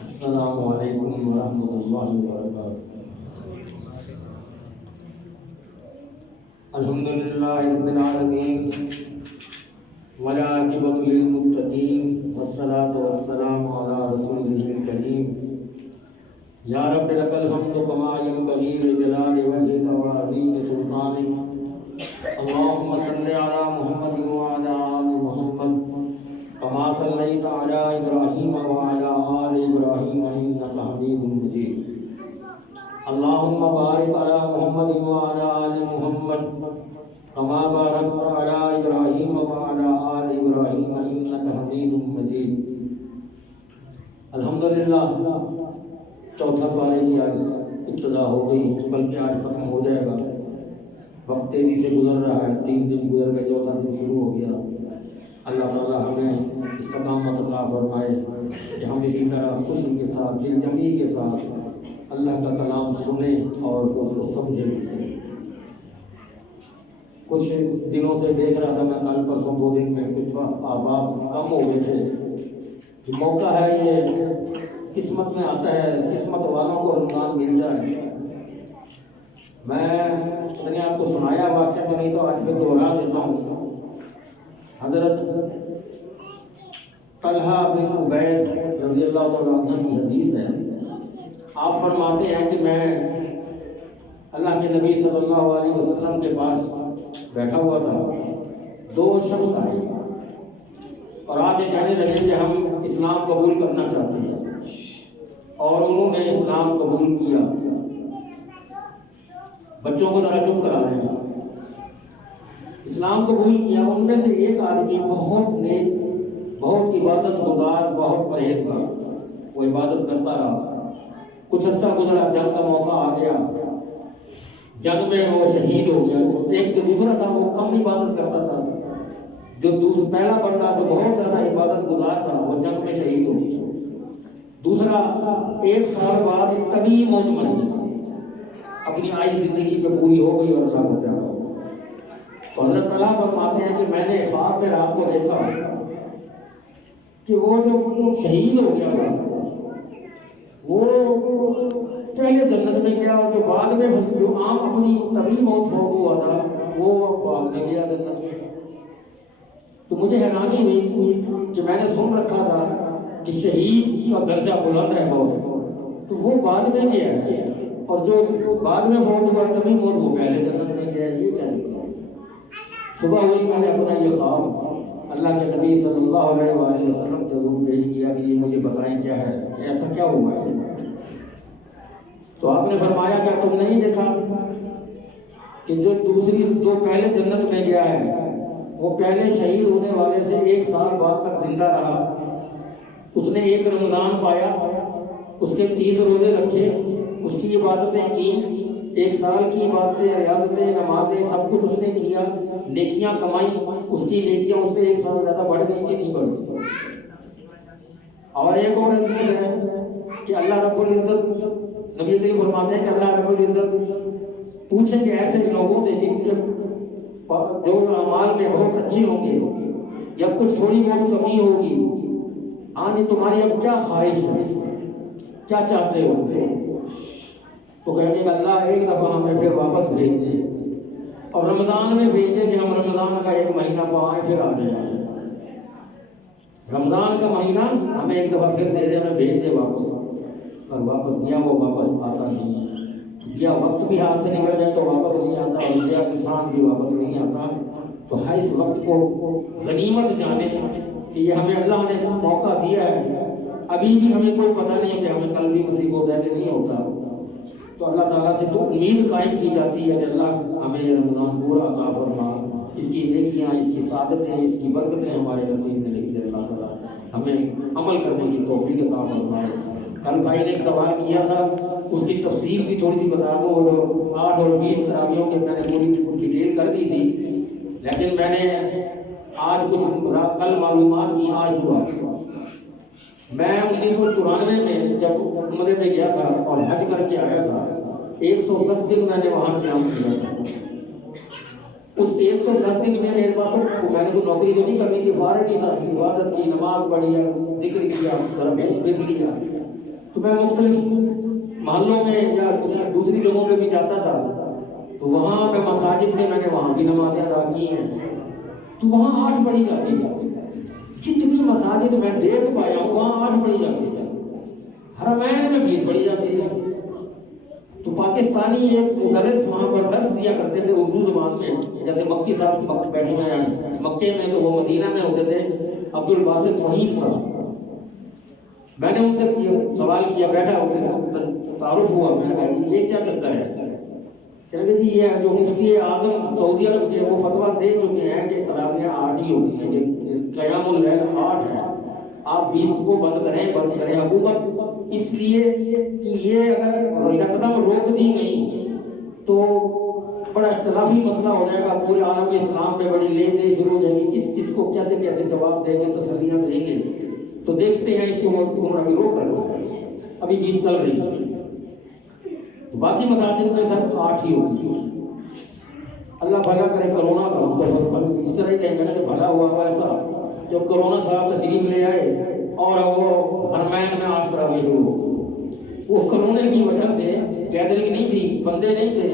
السلام علیکم ورحمۃ اللہ وبرکاتہ۔ الحمدللہ رب العالمین والعاقبۃ للمتقین والصلاۃ والسلام علی رسولہ الکریم۔ یا رب لک الحمد کما ینبغی لجلال وجہک وعظیم سلطانک۔ اللہم صل علی محمد وعلی آل محمد کما صلیت علی ابراہیم وعلی آل ابراہیم انک حمید مجید۔ اللہم بارک علی محمد وعلی آل محمد کما بارکت علی ابراہیم وعلی آل ابراہیم انک حمید مجید۔ الحمدللہ چوتھا پارے کی آج ابتدا ہو گئی، بلکہ آج ختم ہو جائے گا۔ وقت تیزی سے گزر رہا ہے، 3 دن گزر گئے، چوتھا دن شروع ہو گیا۔ اللہ تعالیٰ ہمیں استقامت عطا فرمائے کہ ہم اسی طرح خوشی کے ساتھ، دل جمعی کے ساتھ اللہ کا کلام سنیں اور اس کو سمجھیں بھی سے۔ کچھ دنوں سے دیکھ رہا تھا میں، کل پرسوں 2 دن میں کچھ احباب کم ہو گئے تھے۔ موقع ہے، یہ قسمت میں آتا ہے، قسمت والوں کو رمضان مل جائے۔ میں نے آپ کو سنایا واقعہ تو نہیں، تو آج پھر دوہرا دیتا ہوں۔ حضرت طلحہ بن عبید رضی اللہ تعالیٰ عنہ کی حدیث ہے۔ آپ فرماتے ہیں کہ میں اللہ کے نبی صلی اللہ علیہ وسلم کے پاس بیٹھا ہوا تھا، 2 شخص آئے اور آ کے کہنے لگے کہ ہم اسلام قبول کرنا چاہتے ہیں، اور انہوں نے اسلام قبول کیا۔ بچوں کو ذرا چپ کرا رہے ہیں۔ اسلام قبول کیا۔ ان میں سے ایک آدمی بہت نیک، بہت عبادت گزار، بہت پرہیزگار، وہ عبادت کرتا رہا۔ کچھ عرصہ گزرا، جنگ کا موقع آ گیا، جنگ میں وہ شہید ہو گیا۔ ایک جو دوسرا تھا وہ کم عبادت کرتا تھا، جو پہلا بندہ جو بہت زیادہ عبادت گزار تھا وہ جنگ میں شہید ہو گیا۔ دوسرا 1 سال بعد طبی موت مر گیا، اپنی آئی زندگی پہ پوری ہو گئی اور اللہ کو پیارا ہو گیا۔ تو حضرت طلحہ فرماتے ہیں کہ میں نے خواب میں رات کو دیکھا کہ وہ جو شہید ہو گیا تھا وہ پہلے جنت میں گیا، اور جو بعد میں جو عام اپنی طبی موت ہوا تھا وہ بعد میں گیا جنت میں۔ تو مجھے حیرانی ہوئی کہ میں نے سن رکھا تھا کہ شہید کا درجہ بلند ہے بہت، تو وہ بعد میں گیا ہے، اور جو بعد میں فوت ہوا طبی موت وہ پہلے جنت میں گیا ہے۔ یہ کیا لکھا؟ صبح ہوئی، میں نے اپنا یہ خواب اللہ کے نبی صلی اللہ علیہ وآلہ وسلم کے حضور پیش کیا کہ یہ مجھے بتائیں کیا ہے، کہ ایسا کیا ہوا ہے؟ تو آپ نے فرمایا کہ تم نہیں دیکھا کہ جو پہلے جنت میں گیا ہے وہ پہلے شہید ہونے والے سے 1 سال بعد تک زندہ رہا۔ اس نے 1 رمضان پایا، اس کے 30 روزے رکھے، اس کی عبادتیں کی، 1 سال کی عبادتیں، ریاضتیں، نمازیں، سب کچھ اس نے کیا، نیکیاں کمائی۔ اس کی نیکیاں اس سے 1 سال زیادہ بڑھ گئی کہ نہیں بڑھ گئی؟ اور ایک اور حدیث ہے کہ اللہ رب العزت، نبی صلی فرماتے ہیں کہ اللہ رب العزت پوچھیں گے ایسے لوگوں سے جن کے جو اعمال میں بہت اچھی ہوں گے، جب کچھ تھوڑی بہت کمی ہوگی، ہاں جی تمہاری اب کیا خواہش ہے، کیا چاہتے ہو؟ تو کہیں گے کہ اللہ ایک دفعہ ہمیں پھر واپس بھیج دے، اور رمضان میں بھیج دے کہ ہم رمضان کا 1 مہینہ پائیں پھر آ جائیں۔ رمضان کا مہینہ ہمیں 1 دفعہ پھر دے دے، ہمیں بھیج دے واپس۔ اور واپس گیا وہ واپس آتا نہیں ہے، گیا وقت بھی ہاتھ سے نکل جائے تو واپس نہیں آتا، اور گیا انسان بھی واپس نہیں آتا۔ تو ہر اس وقت کو غنیمت جانے کہ یہ ہمیں اللہ نے موقع دیا ہے، ابھی بھی ہمیں کوئی پتہ نہیں ہے کہ ہمیں کل بھی مصیبت ہے کہ نہیں ہوتا۔ تو اللہ تعالیٰ سے تو امید قائم کی جاتی ہے کہ اللہ ہمیں یہ رمضان پورا عطا فرما، اس کی نیکیاں، اس کی سعادتیں، اس کی برکتیں ہمارے نصیب میں لکھ دے۔ اللہ تعالیٰ ہمیں عمل کرنے کی توفیق عطا فرمائے۔ کل بھائی نے ایک سوال کیا تھا، اس کی تفصیل بھی تھوڑی سی بتا دو۔ 8 اور 20 تراویحوں کے میں نے پوری ڈیٹیل کر دی تھی، لیکن میں نے آج کچھ کل معلومات کی آج ہوا۔ میں 1994 میں جب عمرے میں گیا تھا اور حج کر کے آیا تھا، 110 دن میں نے وہاں قیام کیا تھا۔ اس 110 دن میں میرے پاس میں نے تو نوکری تو نہیں کرنی تھی، فارغ ہی تھا، عبادت کی، نماز پڑھی ہے، ذکر کیا، ذرا گھوم پھر لیا، تو میں مختلف محلوں میں یا دوسری جگہوں میں بھی جاتا تھا، تو وہاں میں مساجد میں نے وہاں بھی نمازیں ادا کی ہیں، تو وہاں 8 پڑھی جاتی تھی، جتنی مساجد میں دیکھ پایا ہوں وہاں 8 پڑھی جاتی تھی، حرمین میں 20 پڑھی جاتی تھی۔ تو پاکستانی ایک مدرس وہاں پر درس دیا کرتے تھے اردو زبان میں، جیسے مکی صاحب بیٹھے ہوئے ہیں مکے میں، تو وہ مدینہ میں ہوتے تھے، عبدالباسط فہیم صاحب، میں نے ان سے سوال کیا، بیٹھا تعارف ہوا، میں نے کہا جی یہ کیا چکر ہے؟ کہنے کہ جی یہ جو مفتی اعظم سعودی عرب کے وہ فتویٰ دے چکے ہیں کہ تراویحیں 8 ہی ہوتی ہیں، یہ قیام اللیل 8 ہے، آپ 20 کو بند کریں حکومت، اس لیے کہ یہ اگر یکدم روک دی گئی تو بڑا اختلافی مسئلہ ہو جائے گا، پورے عالم اسلام میں بڑی لے دے شروع ہو جائے گی، کس کو کیسے جواب دیں گے، تسلیاں دیں گے، تو دیکھتے ہیں اس کو انہوں نے ابھی روک رکھا ہے، ابھی 20 چل رہی ہے، تو باقی مساجد میں سب 8 ہی ہوتی ہے۔ اللہ بھلا کرے کرونا کا، اس طرح کہیں گے نا کہ بھلا ہوا ایسا جب کرونا صاحب تشریف لے آئے اور وہ حرمین میں 8 تراویح شروع ہو گئی، وہ کرونے کی وجہ سے گیدرنگ نہیں تھی، بندے نہیں تھے،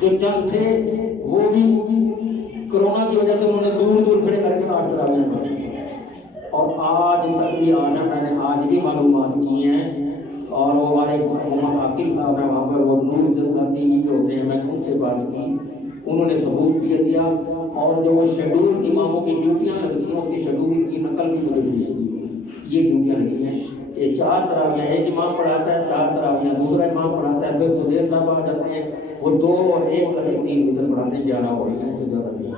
جو چند تھے وہ بھی کرونا کی وجہ سے انہوں نے دور کھڑے کر کے 8 تراویح پڑھی، اور آج تک بھی میں نے آج بھی معلومات کی ہیں، اور وہ ہمارے محمد عاقل صاحب ہیں وہاں پر، وہ نور جنتا ٹی وی پہ ہوتے ہیں، میں نے ان سے بات کی، انہوں نے ثبوت بھی دیا، اور جو وہ شیڈول اماموں کی ڈیوٹیاں لگتی ہیں اس کی شیڈول کی نقل بھی مجھے دی، یہ ڈیوٹیاں لگی ہیں کہ 4 تراویح ایک امام پڑھاتا ہے، 4 تراویح دوسرا امام پڑھاتا ہے، پھر سدیر صاحب آ جاتے ہیں، وہ 2 اور 1 کر کے 3 وتر پڑھاتے ہیں، 11 ہو رہی ہیں، اس سے زیادہ نہیں۔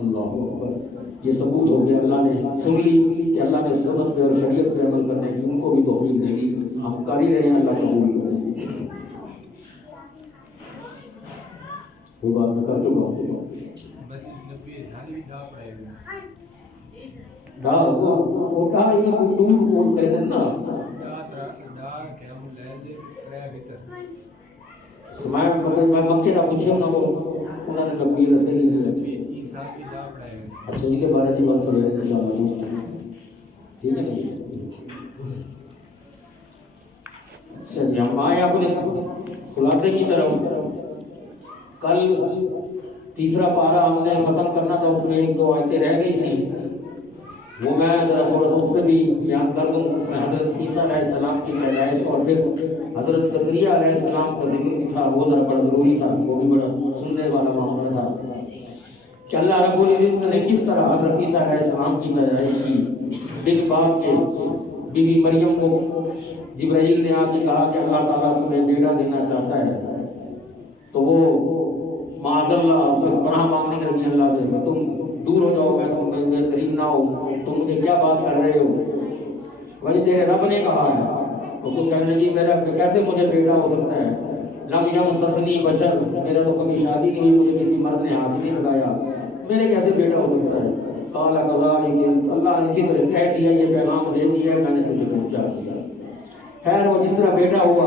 اللہ اکبر، یہ ثبوت ہو گیا، اللہ نے سن لی کہ اللہ نے سنت پہ اور شریعت پہ عمل کرنے کی ان کو بھی توفیق دے گی، ہم کر ہی رہے ہیں، اللہ قبول کرے۔ کوئی بات میں کر چکا ہوں، وہ کہا یہ دور بول کر دینا، میں مکے کا پوچھے نہ وہ انہوں نے نبی رسے نہیں، اچھا ان کے بارے میں بات کریں انشاءاللہ، ٹھیک ہے نا؟ اچھا جی، ہم آئے اپنے خلاصے کی طرف۔ کل تیسرا پارہ ہم نے ختم کرنا تھا، اس میں 1-2 آیتیں رہ گئی تھیں، وہ میں ذرا تھوڑا سا اس پہ بھی بیان کر دوں۔ حضرت عیسیٰ علیہ السلام کی پیدائش اور پھر حضرت زکریا علیہ السلام کا ذکر بھی تھا، وہ ذرا بڑا ضروری تھا، وہ بھی بڑا سننے والا معاملہ تھا کہ اللہ رب العزت نے کس طرح حضرت عیسیٰ علیہ السلام کی پیدائش کی۔ بن باپ کے بیوی مریم کو جبرائیل نے آ کے کہا کہ اللہ تعالیٰ تمہیں بیٹا دینا چاہتا ہے، تو وہ معاذ اللہ پناہ مانگنے کے لگی اللہ سے، تم دور ہو جاؤ، میں تم میرے قریب نہ ہو، تم مجھے کیا بات کر رہے ہو، وہی تیرے رب نے کہا ہے، تو تم کہنے لگی میرا کیسے مجھے بیٹا ہو سکتا ہے، لم یمسسنی بشر، میرا تو کبھی شادی نہیں ہوئی، مجھے کسی مرد نے ہاتھ نہیں لگایا، میرے کیسے بیٹا ہو سکتا ہے۔ قال کذالک، اللہ نے اسی طرح کہہ دیا، یہ پیغام دے دیا، میں نے تجھے پہنچا دیا۔ خیر وہ جس طرح بیٹا ہوا،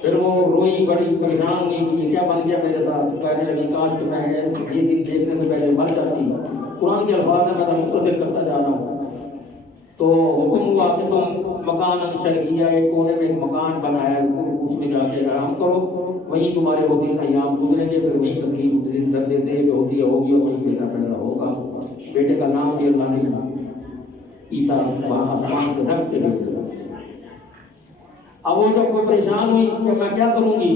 پھر وہ روئی، بڑی پریشان ہوئی کہ یہ کیا بن گیا میرے ساتھ، کہنے لگی کاش کہ میں یہ دن دیکھنے سے پہلے مر جاتی۔ قرآن کے الفاظ ہیں، میں تو مختصر کرتا جا رہا ہوں۔ تو حکم ہوا کہ تم مکان شرقیہ ایک کونے میں ایک مکان بنایا، اس میں جا کے آرام کرو، وہیں تمہارے وہ دن ایام گزریں گے، پھر وہیں تکلیف دن درد دے جو ہوتی ہے ہوگی، اور وہیں بیٹا پیدا ہوگا۔ بیٹے کا نام بھی اللہ نے عیسیٰ آسمان سے رکھ کے بیٹے کا۔ اب وہ جب کوئی پریشان ہوئی کہ میں کیا کروں گی،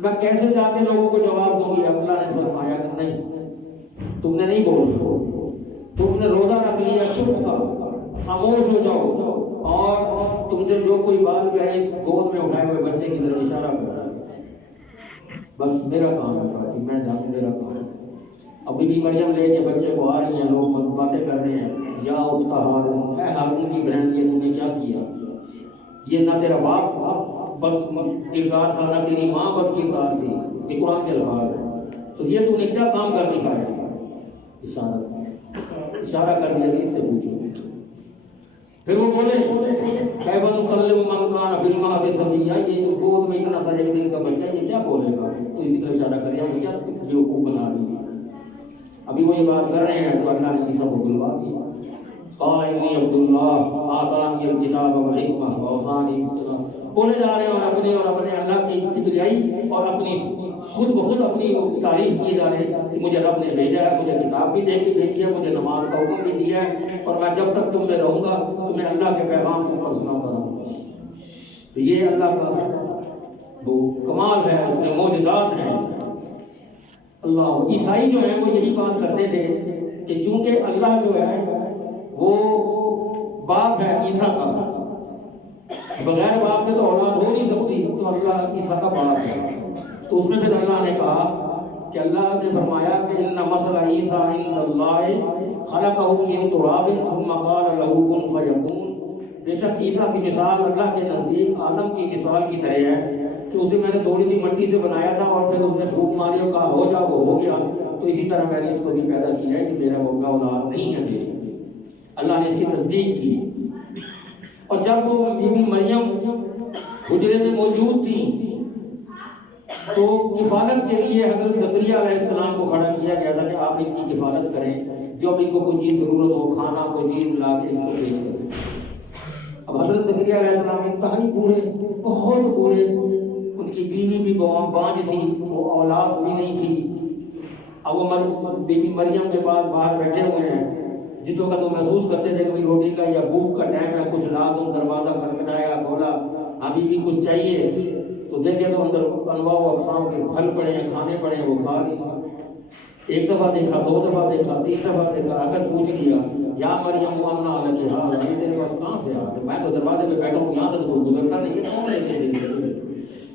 میں کیسے جا کے لوگوں کو جواب دوں گی، اللہ نے فرمایا کہ نہیں، تم نے نہیں بولنا، تم نے روزہ رکھ لیا چپ کا، خاموش ہو جاؤ، اور تم سے جو کوئی بات کرے اس گود میں اٹھائے ہوئے بچے کی طرف اشارہ کر رہا ہے، بس میرا کام ہے، باقی میں جانوں میرا کام ہے۔ ابھی بھی مریم لے کے بچے کو آ رہی ہیں، لوگ باتیں کر رہے ہیں، یا اخت ہارون، اے ہارون کی بہن، یہ تم نے کیا کیا، یہ نہ تیرا باپ بد کردار تھا، نہ تیری ماں بد کردار تھی، یہ قرآن کے الفاظ ہے، تو یہ تم نے کیا کام کر دکھایا، اشارہ کر دیا، اس سے پوچھو۔ پھر وہ بولے کیف نکلم من کان فی المہد صبیا، یہ جو گود میں اتنا سا 1 دن کا بچہ یہ کیا بولے گا، تو اسی طرح اشارہ کر دیا، کیا بیوقوف بنا رہی ہے۔ ابھی وہ یہ بات کر رہے ہیں تو اللہ نے عیسیٰ کو بلوا دیا. قال انی عبداللہ آتانی الکتاب والحکمہ واوصانی بالصلاۃ. بولے جا رہے ہیں اور اپنے اللہ کی کبریائی اور اپنی خود بخود اپنی تعریف کیے جا رہے ہیں کہ مجھے رب نے بھیجا ہے, مجھے کتاب بھی دے کے بھیجی ہے, مجھے نماز کا حکم بھی دیا ہے, اور میں جب تک تم میں رہوں گا تو میں اللہ کے پیغام تم پر سناتا رہوں گا. تو یہ اللہ کا وہ کمال ہے, اس میں معجزات ہیں. اللہ عیسائی جو ہیں وہ یہی بات کرتے تھے کہ چونکہ اللہ جو ہے وہ باپ ہے عیسیٰ کا, بغیر باپ کے تو اولاد ہو نہیں سکتی, تو اللہ عیسیٰ کا باپ ہے. تو اس میں پھر اللہ نے کہا کہ اللہ نے فرمایا کہ ان مثل عیسیٰ عند اللہ خلقہ من تراب ثم قال له کن فیکون. بے شک عیسیٰ کی مثال اللہ کے نزدیک آدم کی مثال کی طرح ہے کہ اسے میں نے تھوڑی سی مٹی سے بنایا تھا اور پھر اس نے پھونک ماری اور کہا ہو جا, وہ ہو گیا. تو اسی طرح میں نے اس کو بھی پیدا کیا ہے کہ میرا وہ اولاد نہیں ہے میری. اللہ نے اس کی تصدیق کی. اور جب وہ بی بی مریم حجرے میں موجود تھی تو کفالت کے لیے حضرت زکریا علیہ السلام کو کھڑا کیا گیا تھا کہ آپ ان کی کفالت کریں, جب ان کو کوئی چیز ضرورت ہو, کھانا کوئی چیز لا کے ان کو پیش کریں. اب حضرت زکریا علیہ السلام انتہائی بوڑھے, بہت بوڑھے, ان کی بیوی بھی بانجھ تھی, وہ اولاد بھی نہیں تھی. اب وہ بی بی مریم کے بعد باہر بیٹھے ہوئے ہیں, جس وقت وہ محسوس کرتے تھے کہ روٹی کا یا بھوک کا ٹائم ہے, کچھ لا دوں, دروازہ کھٹکھٹایا, کھولا, ابھی بھی کچھ چاہیے, تو دیکھے تو اندر انواع و اقسام کے پھل پڑے ہیں, کھانے پڑے ہیں, وہ کھا لیے. ایک دفعہ دیکھا, دو دفعہ دیکھا, تین دفعہ دیکھا, اگر پوچھ لیا یا مریم امنا لکے ہاں تیرے پاس کہاں سے آ گئے, میں تو دروازے پہ بیٹھا ہوں, یہاں سے تو گزرتا نہیں ہے, کون لے کے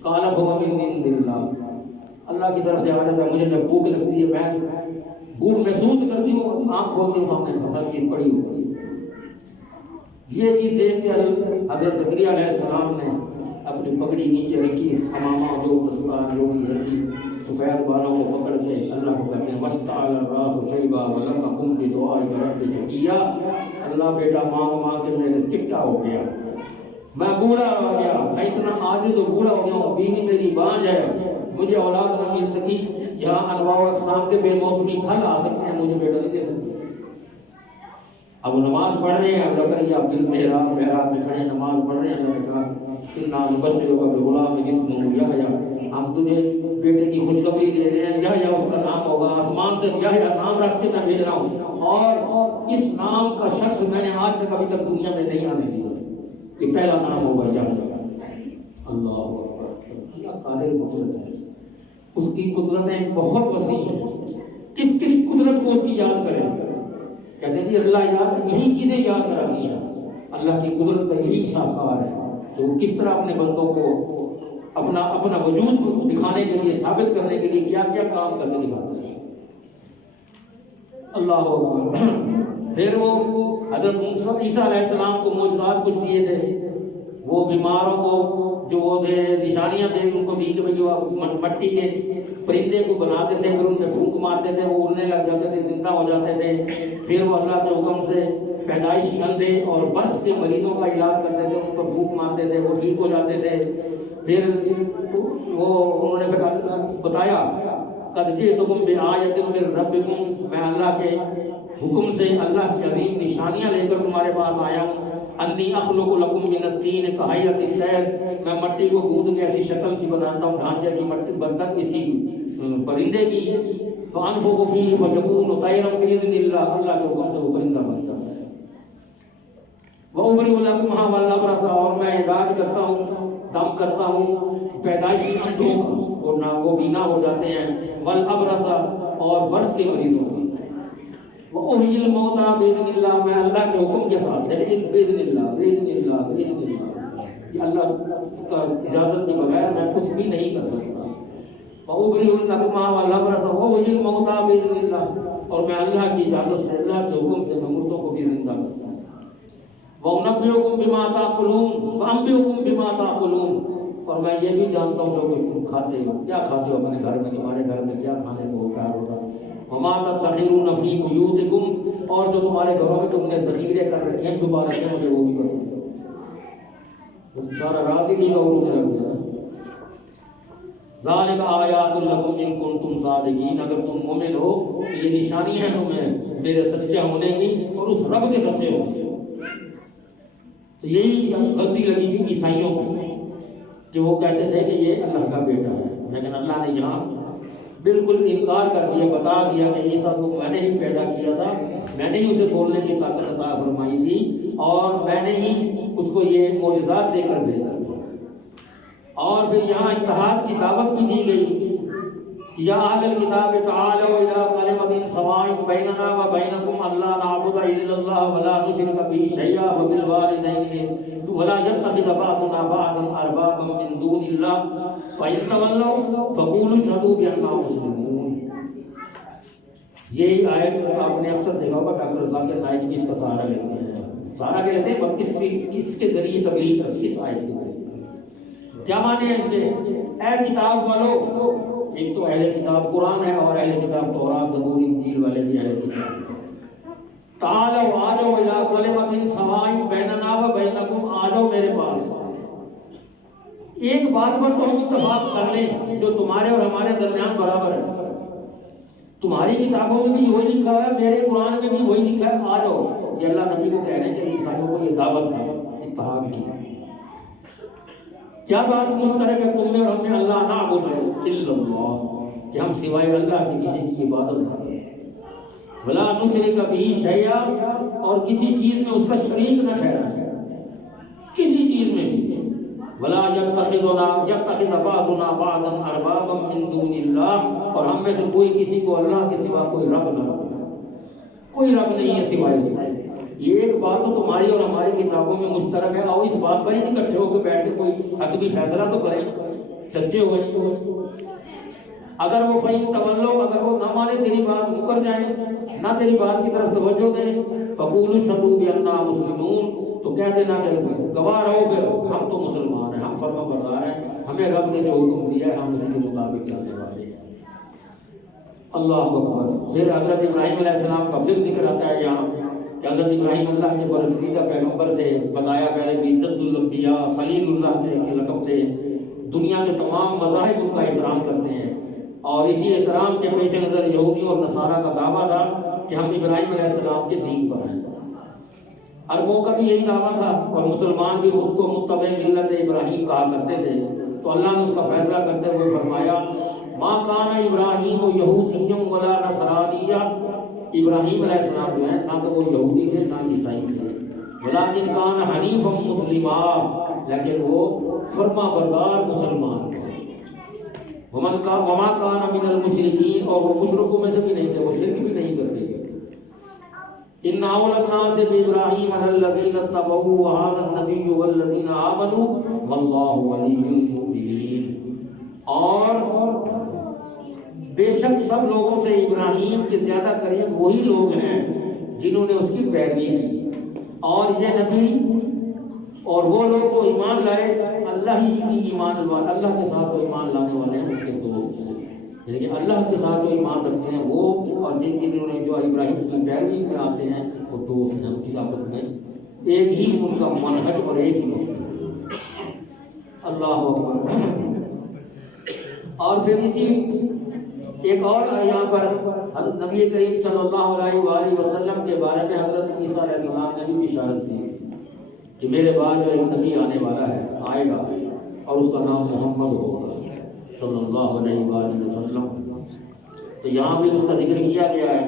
قالت هو من عند اللہ, اللہ کی طرف سے آ جاتا ہے. مجھے جب بھوک لگتی ہے, میں بھوک محسوس کرتی ہوں, آنکھ کھولتی ہوں, سامنے ہر چیز پڑی ہوتی ہے. یہ چیز دیکھ کے حضرت زکریا علیہ السلام نے اپنی پگڑی نیچے رکھی, حمامہ جو دستار جو بھی رکھی, سفید بالوں کو پکڑ کے اللہ کو کہتے ہیں وَاسْتَعْلَ الرَّاسُ شَيْبًا وَلَمْ أَكُنْ بِدُعَائِكَ رَبِّ شَقِيًّا. اللہ بیٹا مانگ کے میرے چپٹا ہو گیا, میں بوڑھا ہو گیا, میں اتنا عاجز و بوڑھا ہو گیا ہوں, بیوی میری بانجھ ہے, مجھے اولاد نہ مل سکی. یہاں انواع و اقسام کے بے موسمی پھل آ سکتے ہیں, مجھے بیٹا نہیں دے سکتے. اب وہ نماز پڑھ رہے ہیں, زکریا محراب میں کھڑے نماز پڑھ رہے ہیں. اللہ نے کہا اِنَّا نُبَشِّرُكَ بِغُلَامٍ اسْمُهُ یحییٰ, ہم تجھے بیٹے کی خوشخبری دے رہے ہیں, یحییٰ اس کا نام ہوگا. آسمان سے یحییٰ نام رکھ کے میں بھیج رہا ہوں, اور اس نام کا شخص میں نے آج تک ابھی تک دنیا میں نہیں آنے دیا. یہ پہلا نام ہوگا یحییٰ. اللہ اکبر, قادر قدرت ہے, اس کی قدرتیں بہت وسیع ہیں. کس کس قدرت کو اس کی یاد کریں, کہتے ہیں جی اللہ یاد, یہی چیزیں یاد کراتی ہیں. اللہ کی قدرت کا یہی شاہکار ہے کہ وہ کس طرح اپنے بندوں کو اپنا وجود کو دکھانے کے لیے, ثابت کرنے کے لیے کیا کیا کام کر کے دکھاتے ہیں. اللہ اکبر. پھر وہ حضرت عیسیٰ علیہ السلام کو معجزات کچھ دیے تھے, وہ بیماروں کو جو وہ تھے نشانیاں تھے ان کو دی کہ بھئی وہ مٹی کے پرندے کو بناتے تھے, پھر ان میں پھونک مارتے تھے, وہ اڑنے لگ جاتے تھے, زندہ ہو جاتے تھے. پھر وہ اللہ کے حکم سے پیدائشی اندھے اور برس کے مریضوں کا علاج کرتے تھے, ان پر پھونک مارتے تھے, وہ ٹھیک ہو جاتے تھے. پھر وہ انہوں نے پھر بتایا قد جئتکم بآیۃ من ربکم, میں اللہ کے حکم سے اللہ کی عظیم نشانیاں لے کر تمہارے پاس آیا ہوں. انی اخلق لکم من الطین کہیئۃ الطیر, میں مٹی کو گوندھ کے ایسی شکل سی بناتا ہوں, ڈھانچے کی مٹی برتن اس کی پرندے کی. فانفخ فیہ فیکون طیرا باذن اللہ, اللہ کے حکم سے وہ پرندہ بنتا ہے. وَأُبْرِئُ الْأَكْمَحَ وَالْأَبْرَصَ, اور میں علاج کرتا ہوں, دم کرتا ہوں پیدائشی اندھوں کا, وہ بینا ہو جاتے ہیں. وَالْأَبْرَصَ, اور برس کے مریضوں کا. وَأُحْيِي الْمَوْتَىٰ بِإِذْنِ اللَّهِ, میں اللہ کے حکم کے ساتھ, لیکن بِإِذْنِ اللَّهِ, بِإِذْنِ اللَّهِ, بِإِذْنِ اللَّهِ, یہ اللہ کا اجازت کے بغیر میں کچھ بھی نہیں کر سکتا. وَأُبْرِئُ الْأَكْمَحَ وَالْأَبْرَصَ وَأُحْيِي الْمَوْتَىٰ بِإِذْنِ اللَّهِ, اور میں اللہ کی اجازت سے, اللہ کے حکم سے میں مردوں کو بھی زندہ کرتا ہوں. وَأُنَبِّئُكُم بِمَا تَأْكُلُونَ وَأَنبِئُكُم بِمَا تَأْكُلُونَ, اور میں یہ بھی جانتا ہوں جو کچھ تم کھاتے ہو, کیا کھاتے ہو اپنے گھر میں, تمہارے گھر میں کیا کھانے کو ہوتا ہے. وَمَا تَدَّخِرُونَ فِي بُيُوتِكُمْ, اور جو تمہارے گھروں میں تم نے ذخیرے کر رکھے ہیں, چھپا رکھے ہیں, مجھے وہ بھی بتاؤ. سارا رات ہی نہیں کا علوم لگ گیا. ذالک آیات لکم ان کنتم صادقین، اگر تم مومن ہو تو یہ نشانی ہے تمہیں میرے سچے ہونے کی اور اس رب کے سچے ہونے کی۔ تو یہی غلطی لگی تھی عیسائیوں کی کہ وہ کہتے تھے کہ یہ اللہ کا بیٹا ہے، لیکن اللہ نے یہاں بالکل انکار کر دیا، بتا دیا کہ عیسیٰ کو میں نے ہی پیدا کیا تھا، میں نے ہی اسے بولنے کی طاقت عطا فرمائی تھی اور میں نے ہی اس کو یہ معجزات دے کر بھیجا تھا۔ اور پھر یہاں اتحاد کی دعوت بھی دی گئی، یا اہل الکتاب تعالوا الی کلمۃ سواء بیننا و بینکم الا نعبد الا اللہ ولا نشرک به شیئا وبالوالدین ولا يتخذ بعضنا بعضا اربابا من دون اللہ فإن تولوا فقولوا اشهدوا بأننا مسلمون۔ یہی آیت آپ نے اکثر دیکھا ہوگا، ڈاکٹر ذاکر نائک بھی اس کا سہارا لیتے ہیں، سہارا کے لیتے ہیں کس کے ذریعے تبلیغ کرتی، اس آیت کے ذریعے۔ کیا معنی ہے اس کے؟ اے کتاب والو، ایک تو اہل کتاب قرآن ہے اور اہل کتاب تورات زبور انجیل والے بھی اہل کتاب ہیں۔ تعالوا آ جاؤ الی کلمۃ سواء بیننا و بینکم، آ جاؤ میرے پاس، ایک بات پر تو ہم اتفاق کر لیں جو تمہارے اور ہمارے درمیان برابر ہے۔ تمہاری کتابوں میں بھی وہی لکھا ہے، میرے قرآن میں بھی وہی لکھا ہے، آ جاؤ۔ یہ اللہ نبی کو کہہ رہے ہیں کہ عیسائیوں کو یہ دعوت ہے اتحاد کی۔ کیا بات مشترک ہے تم میں اور ہم میں؟ اللہ نعبد الا اللہ، کہ ہم سوائے اللہ کے کسی کی عبادت کریں، ولا نشرک به شیئا، اور کسی چیز میں اس کا شریک نہ ٹھہرائیں، کسی چیز میں بھی، ولا يتخذ بعضنا بعضا اربابا من دون اللہ، اور ہم میں سے کوئی کسی کو اللہ کے سوا کوئی رب نہ رکھے، کوئی رب نہیں ہے سوائے اس کے۔ یہ ایک بات تو تمہاری اور ہماری کتابوں میں مشترک ہے، اور اس بات پر ہی اکٹھے ہو کے بیٹھ کے کوئی حتمی فیصلہ تو کریں، سچے ہوئے۔ اگر وہ فَإِن تَوَلَّوْا، اگر وہ نہ مانے تیری بات، مکر جائیں، نہ تیری بات کی طرف توجہ دیں، فَقُولُوا اشْهَدُوا بِأَنَّا مُسْلِمُونَ، تو کہہ دینا کہ گواہ رہو پھر ہم تو مسلمان ہیں، ہم فرما بردار ہیں، ہمیں رب نے جو حکم دیا ہے ہم اسی کے مطابق چلنے والے ہیں۔ اللہ اکبر۔ پھر حضرت ابراہیم علیہ السلام کا پھر ذکر آتا ہے یہاں کہ حضرت ابراہیم اللہ کے برگزیدہ پیغمبر تھے، بتایا پہلے بھی جد الانبیاء، خلیل اللہ کے لقب تھے، دنیا کے تمام مذاہب ان کا احترام کرتے ہیں، اور اسی احترام کے پیش نظر یہودیوں اور نصارہ کا دعویٰ تھا کہ ہم ابراہیم علیہ السلام کے دین پر ہیں۔ عربوں کا بھی یہی دعویٰ تھا، اور مسلمان بھی خود کو متبع ملت ابراہیم کہا کرتے تھے۔ تو اللہ نے اس کا فیصلہ کرتے ہوئے فرمایا ما کان ابراہیم یہودی ولا نصرانی، ابراہیم علیہ السلام جو ہے نہ تو وہ یہودی تھے نہ عیسائی تھے، ولکن کان حنیفا مسلما، لیکن وہ فرما بردار مسلمان تھے، وما کان من المشرکین، اور وہ مشرکوں میں سے بھی نہیں تھے، وہ شرک بھی نہیں کرتے تھے۔ ان اول الناس بابراہیم الذین اتبعوا وهذا النبی والذین آمنوا واللہ ولی المؤمنین، اور بے شک سب لوگوں سے ابراہیم کے زیادہ قریب وہی لوگ ہیں جنہوں نے اس کی پیروی کی، اور یہ نبی اور وہ لوگ جو ایمان لائے اللہ ہی کی ایمان والے، اللہ کے ساتھ جو ایمان لانے والے ہیں ان کے دوست ہیں، یعنی کہ اللہ کے ساتھ جو ایمان رکھتے ہیں وہ، اور جنہوں نے جو ابراہیم کی پیروی میں آتے ہیں وہ دوست ہیں، ان کی آپس میں ایک ہی ان کا منہج اور ایک ہی اللہ اکبر۔ اور پھر اسی ایک اور یہاں پر نبی کریم صلی اللہ علیہ وآلہ وسلم کے بارے میں حضرت عیسیٰ علیہ السلام نے بھی بشارت دی کہ میرے بعد جو ایک نبی آنے والا ہے، آئے گا، اور اس کا نام محمد ہوگا صلی اللہ علیہ وآلہ وسلم۔ تو یہاں بھی اس کا ذکر کیا گیا ہے،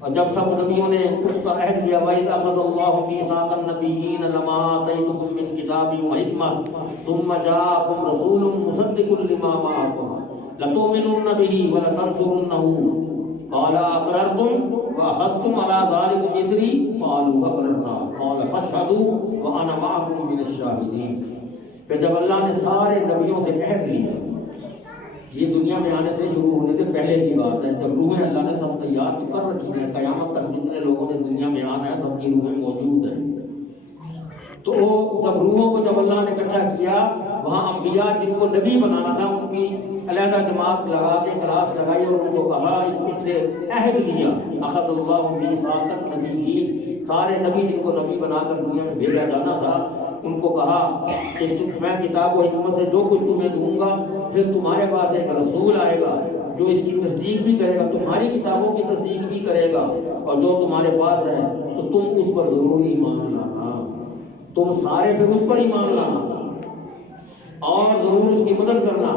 اور جب سب نبیوں نے اس کا عہد لیا، وَإِذْ أَخَذَ اللَّهُ مِيثَاقَ النَّبِيِّينَ لَمَا آتَيْتُكُم مِّن كِتَابٍ وَحِكْمَةٍ ثُمَّ جَاءَكُمْ رَسُولٌ مُصَدِّقٌ لِّمَا مَعَكُمْ لَتُؤْمِنُنَّ بِهِ وَلَتَنصُرُنَّهُ قَالَ أَقْرَرْتُمْ وَأَخَذْتُمْ عَلَىٰ ذَلِكُمْ إِصْرِي قَالُوا أَقْرَرْنَا قَالَ فَاشْهَدُوا وَأَنَا مَعَكُمْ مِنَ الشَّاهِدِينَ۔ پھر جب اللہ نے سارے نبیوں سے عہد لیا، یہ دنیا میں آنے سے شروع ہونے سے پہلے کی بات ہے، جب روحیں اللہ نے سب تیار کر رکھی ہیں، قیامت تک جتنے لوگوں نے دنیا میں آنا ہے سب کی روحیں موجود ہیں، تو جب روحوں کو جب اللہ نے اکٹھا کیا، وہاں انبیاء جن کو نبی بنانا تھا ان کی علیحدہ جماعت لگا کے کلاس لگائی اور ان کو کہا، ان سے عہد لیا، اخذ اللہ میثاق النبیین، سارے نبی جن کو نبی بنا کر دنیا میں بھیجا جانا تھا ان کو کہا کہ میں کتاب و حکمت سے جو کچھ تمہیں دوں گا، پھر تمہارے پاس ایک رسول آئے گا جو اس کی تصدیق بھی کرے گا، تمہاری کتابوں کی تصدیق بھی کرے گا، اور جو تمہارے پاس ہے تو تم اس پر ضرور ایمان لانا، تم سارے پھر اس پر ایمان لانا اور ضرور اس کی مدد کرنا۔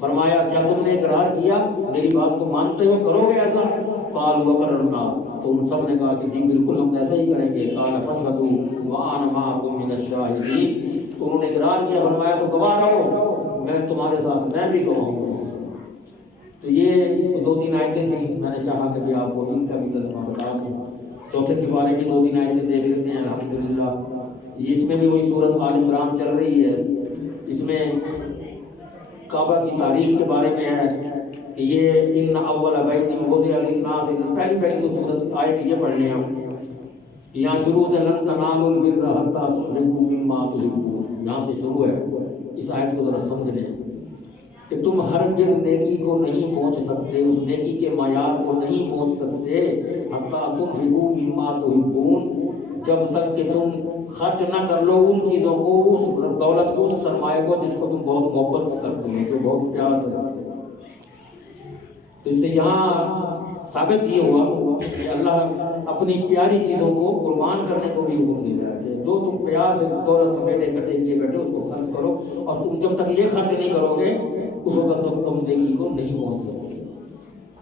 فرمایا کیا تم نے اقرار کیا، میری بات کو مانتے ہو، کرو گے ایسا؟ قالوا وقررنا، تو ان سب نے کہا کہ جی بالکل ہم ایسا ہی کریں گے۔ قال فاشهدوا وانا معكم من الشاهدين، تو انہوں نے اقرار کیا، فرمایا تو گواہ رہو، میں تمہارے ساتھ میں بھی گواہ ہوں۔ تو یہ 2-3 آیتیں تھیں، میں نے چاہا کہ آپ کو ان کا بھی ترجمہ بتا دوں۔ چوتھے سپارے کی 2-3 آیتیں دیکھ لیتے ہیں الحمدللہ۔ اس میں بھی وہی سورۃ آل عمران چل رہی ہے، اس میں کعبہ کی تاریخ کے بارے میں ہے کہ یہ ان اول بیت وضع للناس، پہلی تو سورۃ آیت یہ پڑھ لیں ہم، یہاں شروع ہے لن تنالوا البر حتى تنفقوا مما تحبون، یہاں سے شروع ہے۔ اس آیت کو ذرا سمجھ لیں کہ تم ہرگز نیکی کو نہیں پہنچ سکتے، اس نیکی کے معیار کو نہیں پہنچ سکتے حتیٰ تنفقوا مما تحبون، جب تک کہ تم خرچ نہ کر لو ان چیزوں کو، اس دولت کو، اس سرمایہ کو جس کو تم بہت محبت کرتے ہو، جو بہت پیار سے کرتے ہو۔ تو اس سے یہاں ثابت یہ ہوا کہ اللہ اپنی پیاری چیزوں کو قربان کرنے کو بھی حکم دے رہا ہے کہ جو تم پیار سے دولت سمیٹے کٹے کیے بیٹھے اس کو خرچ کرو، اور تم جب تک یہ خرچ نہیں کرو گے اس وقت تک تم نیکی کو نہیں پہنچ سکتے۔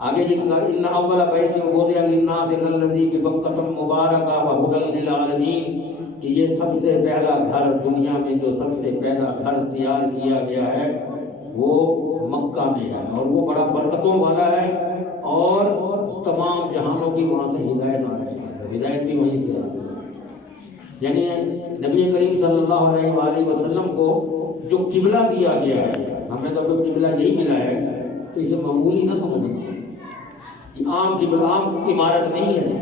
آگے جی ان اول بیت وضع للناس الذی ببکۃ مبارکہ وہدی للعالمین، کہ یہ سب سے پہلا گھر دنیا میں جو سب سے پہلا گھر تیار کیا گیا ہے وہ مکہ میں ہے، اور وہ بڑا برکتوں والا ہے، اور تمام جہانوں کی وہاں سے ہدایت آ رہی ہے، ہدایت بھی وہیں سے آ رہی ہے۔ یعنی نبی کریم صلی اللہ علیہ وآلہ وسلم کو جو قبلہ دیا گیا ہے، ہمیں تو قبلہ یہی ملا ہے، تو اسے معمولی نہ سمجھنا، یہ عام قبلہ عام عمارت نہیں ہے،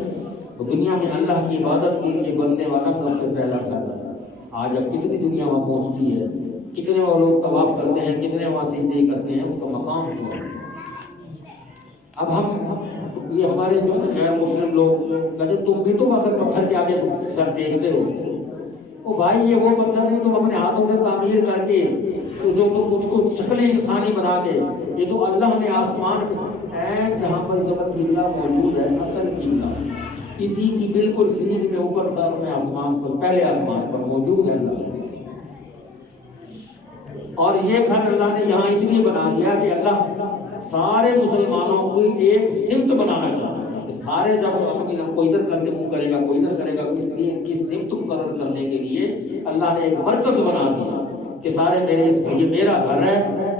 وہ دنیا میں اللہ کی عبادت کے لیے بننے والا سب سے پہلا گھر ہے۔ آج اب کتنی دنیا وہاں پہنچتی ہے، کتنے وہ لوگ طواف کرتے ہیں، کتنے وہاں سجدے کرتے ہیں، اس کا مقام کیا ہے۔ اب ہم یہ ہمارے جو غیر مسلم لوگ کہتے تم بھی تو اگر پتھر کے آگے سر ٹیکتے ہو، او بھائی یہ وہ پتھر نہیں تم اپنے ہاتھوں سے تعمیر کر کے جو تم خود کو شکل انسانی بنا کے، یہ تو اللہ نے آسمان ہے جہاں پر جگت قبلہ موجود ہے، اصل قبلہ اسی کی بالکل سیدھ میں اوپر طرف میں آسمان پر، پہلے آسمان پر موجود ہے اللہ۔ اور یہ گھر اللہ نے یہاں اس لیے بنا دیا کہ اللہ سارے مسلمانوں کو ایک سمت بنانا چاہتا ہے کہ سارے جب اپنی کوئی ادھر کر کے منہ کرے گا، کوئی ادھر کرے گا، اس لیے ان کی سمت مقرر کرنے کے لیے اللہ نے ایک مرکز بنا دیا کہ سارے میرے یہ میرا گھر ہے،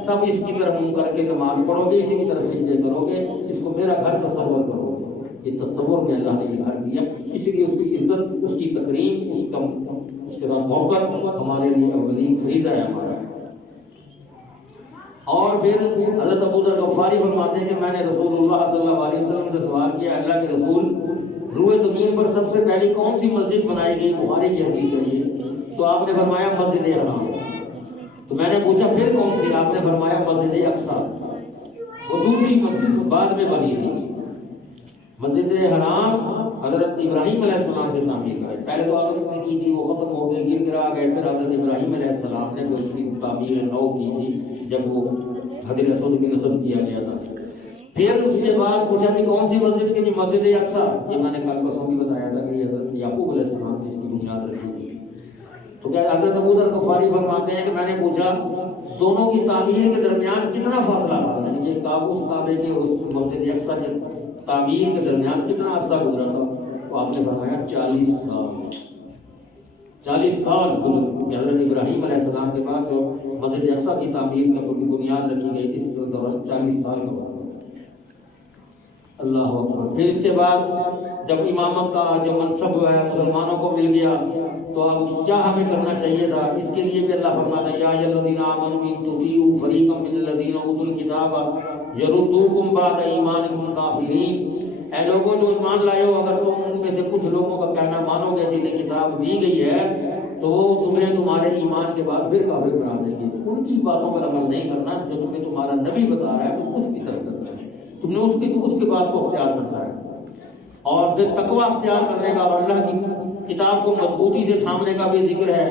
سب اس کی طرف منہ کر کے نماز پڑھو گے، اسی کی طرف سجدے کرو گے، اس کو میرا گھر تصور کرو گے۔ یہ تصور میں اللہ نے یہ گھر دیا، اسی لیے اس کی عزت، اس کی تکریم، اس کے ساتھ محبت ہمارے لیے اولین فریضہ ہے ہمارا۔ اور پھر حضرت ابو ذر غفاری فرماتے ہیں کہ میں نے رسول اللہ صلی اللہ علیہ وسلم سے سوال کیا، اللہ کے رسول روئے زمین پر سب سے پہلی کون سی مسجد بنائی گئی؟ بخاری کی حدیث ہے یہ، تو آپ نے فرمایا مسجد حرام۔ تو میں نے پوچھا پھر کون سی؟ آپ نے فرمایا مسجد اقصیٰ، وہ دوسری مسجد بعد میں بنی تھی۔ مسجد حرام حضرت ابراہیم علیہ السلام سے تعمیر کرائی، پہلے تو آپ نے کی تھی، وہ ختم ہو گئی، گر گرا گئے، پھر حضرت ابراہیم علیہ السلام نے جو اس کی تعمیر نو کی تھی جب وہ حجر اسود کی نصب کیا گیا تھا۔ پھر اس کے بعد پوچھا کہ کون سی مسجد کی؟ مسجد اقصیٰ، یہ میں نے کل پرسوں بھی بتایا تھا کہ یہ حضرت یعقوب علیہ السلام نے اس کی بنیاد رکھی تھی۔ تو کیا حضرت ابو ذر غفاری فرماتے ہیں کہ میں نے پوچھا دونوں کی تعمیر کے درمیان کتنا فاصلہ تھا، یعنی کہ اس کعبے کے اور اس مسجد اقصیٰ کے تعمیر کے درمیان کتنا عرصہ گزرا تھا؟ تو آپ نے فرمایا 40 سال 40 سال حضرت ابراہیم علیہ السلام کے بعد جو مسجد اقصیٰ کی تعمیر کا بنیاد رکھی گئی تھی، اس دوران 40 سال کا وقت۔ اللہ اکبر۔ پھر اس کے بعد جب امامت کا جو منصب ہے مسلمانوں کو مل گیا تو اب کیا ہمیں کرنا چاہیے تھا؟ اس کے لیے بھی اللہ فرماتا ہے یا ایھا الذین آمنوا ان تطیعوا فریقا من الذین اوتوا الکتاب یردوکم بعد ایمانکم کافرین، اے لوگوں جو ایمان لائے ہو، اگر تم ان میں سے کچھ لوگوں کا کہنا مانو گے جنہیں کتاب دی گئی ہے تو وہ تمہیں تمہارے ایمان کے بعد پھر کافر بنا دیں گے۔ ان کی باتوں پر عمل نہیں کرنا جو تمہیں تمہارا نبی بتا رہا ہے، تم اس کی طرف کرنا ہے، تم نے اس کی بات کو اختیار کرنا ہے، اور پھر تقویٰ اختیار کرنے کا اور اللہ کی کتاب کو مضبوطی سے تھامنے کا بھی ذکر ہے۔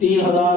3000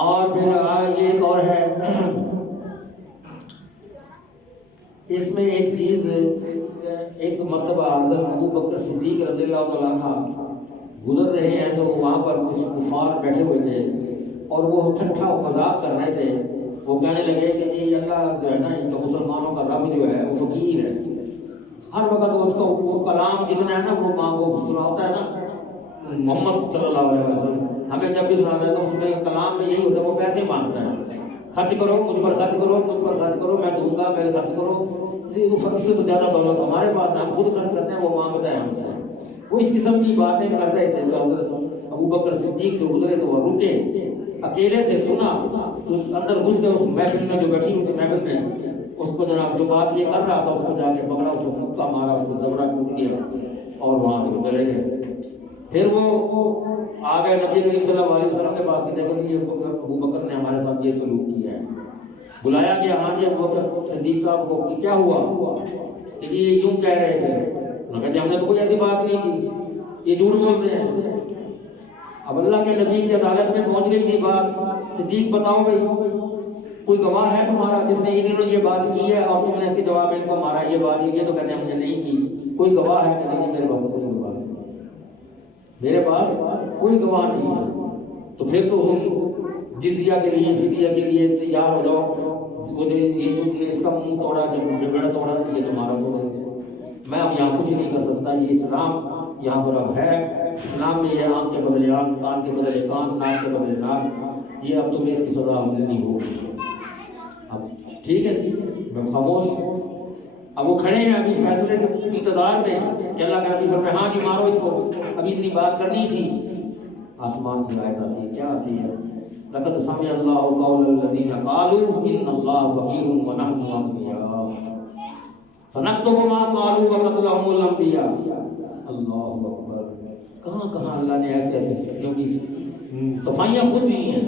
اور پھر یہ ایک اور ہے، اس میں ایک چیز، ایک مرتبہ حضرت ابو بکر صدیق رضی اللہ تعالیٰ عنہ گزر رہے ہیں تو وہاں پر کچھ کفار بیٹھے ہوئے تھے اور وہ ٹھٹھا مذاق کر رہے تھے. وہ کہنے لگے کہ جی اللہ جو ہے نا ان کا مسلمانوں کا رب جو ہے وہ فقیر ہے، ہر وقت اس کا وہ کلام جتنا ہے نا وہ ماں کو سناتا ہے نا محمد صلی اللہ علیہ وسلم، ہمیں جب بھی سناتا ہے تو اس میں کلام میں یہی ہوتا ہے، وہ پیسے مانگتا ہے، خرچ کرو مجھ پر، خرچ کرو مجھ پر، خرچ کرو میں دوں گا، میرے خرچ کرو. اس سے تو زیادہ دولت ہمارے پاس ہے، ہم خود خرچ کرتے ہیں، وہ مانگتا ہے ہم سے. وہ اس قسم کی باتیں کر رہے تھے. جو حضرت ابو بکر صدیق جو گزرے تو وہ رکے، اکیلے سے سنا تو اندر گھس گئے اس محفل میں جو بیٹھی ہوئی تھی محفل میں. اس کو جناب جو بات یہ کر رہا تھا اس کو جا کے پکڑا، اس کو مکہ مارا، اس کو زبرہ ٹوٹ گیا اور وہاں سے وہ چلے گئے. پھر وہ آ گئے نبی کریم صلی اللہ علیہ وسلم کے پاس کہ دیکھو یہ ابو بکر نے ہمارے ساتھ یہ سلوک کیا ہے. بلایا کہ ہاں جی ابو بکر صدیق صاحب کو کہ کیا ہوا کہ یہ یوں کہہ رہے تھے. انہوں نے کہا ہم نے تو کوئی ایسی بات نہیں کی، یہ جھوٹ بولتے ہیں. اب اللہ کے نبی کی عدالت میں پہنچ گئی تھی بات. صدیق بتاؤ بھائی کوئی گواہ ہے تمہارا جس نے انہوں نے یہ بات کی ہے اور تم نے اس کے جواب میں ان کو مارا؟ یہ بات یہ تو کہتے ہیں ہم نے نہیں کی. کوئی گواہ ہے کہ نہیں؟ میرے پاس کوئی گواہ نہیں، میرے پاس کوئی گواہ نہیں ہے. تو پھر تو ہم جزیہ کے لیے فدیہ کے لیے تیار ہو جاؤ. یہ تم نے اس کا منہ توڑا، جب جھگڑا توڑا یہ تمہارا توڑا. میں اب یہاں کچھ نہیں کر سکتا. یہ اسلام یہاں پر اب ہے. اسلام میں یہ آنکھ کے بدلے آنکھ، کان کے بدلے کان، ناک کے بدلے ناک. یہ اب تمہیں اس کی سزا ملنی ہوگی. اب ٹھیک ہے میں خاموش. اب وہ کھڑے ہیں ابھی فیصلے کے انتظار میں کہ اللہ کا نبی فرمائے ہاں جی مارو اس کو. ابھی اتنی بات کرنی تھی. آسمان سے آیت آتی ہے. کیا آتی ہے؟ لقد سمع اللہ قول الذین قالوا ان اللہ فقیر ونحن اغنیاء سنکتب ما قالوا وقتلهم الانبیاء. اللہ اکبر. کہاں کہاں اللہ نے ایسے ایسے سچیوں کی صفائیاں خود دی ہیں.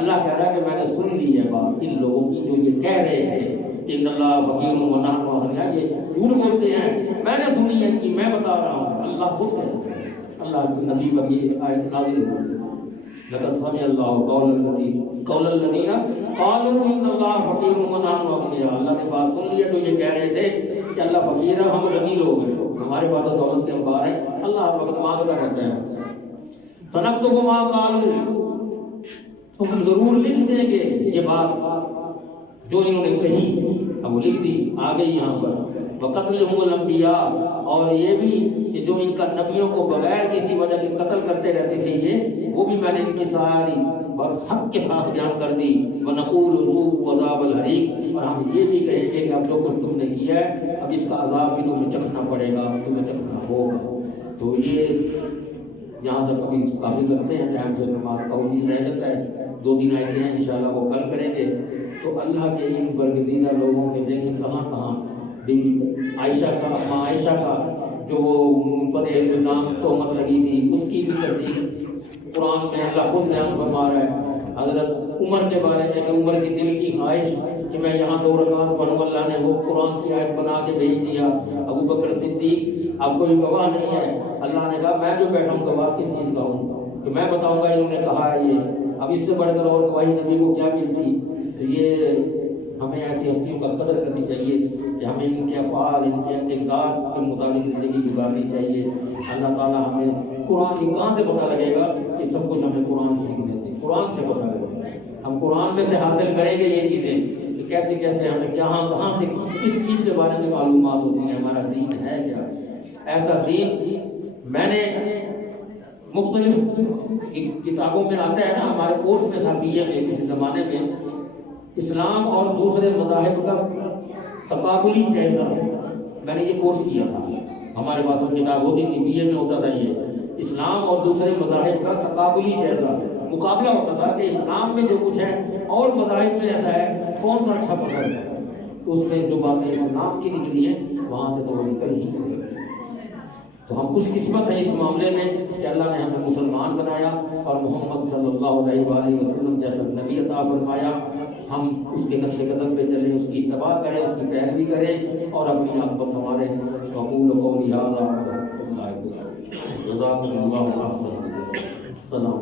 اللہ کہہ رہا ہے کہ میں نے سن لی ہے بات ان لوگوں کی جو یہ کہہ رہے تھے ان اللہ فقیر ونحن اغنیاء. یہ جھوٹ بولتے ہیں، میں نے سنی ہے کہ میں بتا رہا ہوں. اللہ خود کہتا ہے. اللہ کے نبی پر یہ آیت نازل ہوئی. لقد سمع اللہ قول الذین قالوا ان اللہ فقیر ونحن اغنیاء. اللہ نے بات سن لی ہے. تو یہ کہہ رہے تھے کہ اللہ فقیر ہے، ہم غنی لوگ ہیں، ہمارے پاس دولت کے انبار ہیں. اللہ ہر وقت مانگتا رہتا ہے. سنکتب ما قالوا، تو ہم ضرور لکھ دیں گے یہ بات جو انہوں نے کہی. اب وہ لکھ دی، آ گئی یہاں پر. وقتلهم الانبیاء، اور یہ بھی کہ جو ان کا نبیوں کو بغیر کسی وجہ کے قتل کرتے رہتے تھے یہ وہ بھی میں نے ان کی ساری حق کے ساتھ بیان کر دی. وَنَقُولُ ذُوقُوا عَذَابَ الْحَرِيقِ، اور ہم یہ بھی کہیں گے کہ اب جو کچھ تم نے کیا ہے اب اس کا عذاب بھی تمہیں چکھنا پڑے گا، تمہیں چکھنا ہوگا. تو یہ یہاں تک ابھی کافی کرتے ہیں. ٹائم پھر نماز کا وقت رہ جاتا ہے. 2 دن آئے ہیں انشاءاللہ وہ کل کریں گے. تو اللہ کے ان برگزیدہ لوگوں کے دیکھیں کہاں کہاں بی عائشہ کا، اماں عائشہ کا جو ان پر الزام تہمت لگی تھی اس کی بھی تصدیق قرآن میں اللہ خود بیان فرما رہا ہے. حضرت عمر کے بارے میں کہ عمر کی دل کی خواہش کہ میں یہاں 2 رکعت پڑھوں، اللہ نے وہ قرآن کی آیت بنا کے بھیج دیا. ابو بکر صدیق اب کوئی گواہ نہیں ہے. اللہ نے کہا میں جو بیٹھا ہوں گواہ کس چیز کا ہوں کہ میں بتاؤں گا انہوں نے کہا ہے یہ. اب اس سے بڑھ کر اور گواہی نبی کو کیا ملتی. تو یہ ہمیں ایسی ہستیوں کا قدر کرنی چاہیے کہ ہمیں ان کے افعال، ان کے اقدار کے مطابق زندگی گزارنی چاہیے. اللہ تعالیٰ ہمیں قرآن کی کہاں سے پتہ لگے گا؟ یہ سب کچھ ہمیں قرآن سیکھنے تھے، قرآن سے پتہ لگے گا. ہم قرآن میں سے حاصل کریں گے یہ چیزیں کہ کیسے کیسے ہمیں کہاں سے کس چیز کے بارے میں معلومات ہوتی ہیں. ہمارا دین ہے کیا؟ ایسا دین میں نے مختلف کتابوں میں آتا ہے نا، ہمارے کورس میں تھا بی اے میں کسی زمانے میں، اسلام اور دوسرے مذاہب کا تقابلی جائزہ. میں نے یہ کورس کیا تھا. ہمارے پاس وہ کتاب ہوتی تھی، بی اے میں ہوتا تھا یہ اسلام اور دوسرے مذاہب کا تقابلی جائزہ. مقابلہ ہوتا تھا کہ اسلام میں جو کچھ ہے اور مذاہب میں ایسا ہے کون سا اچھا پکڑ ہے. تو اس میں جو باتیں اسلام کی نکلی ہیں وہاں سے تو وہ نکل ہی. تو ہم خوش قسمت ہیں اس معاملے میں کہ اللہ نے ہمیں مسلمان بنایا اور محمد صلی اللہ علیہ وآلہ وسلم جیسا نبی عطا فرمایا. ہم اس کے نقش قدم پہ چلیں، اس کی اتباع کریں، اس کی پیروی کریں اور اپنی عاقبت سنواریں. وأقول قولي هذا وأستغفر الله لي ولكم. جزاكم الله خيرا. سلام.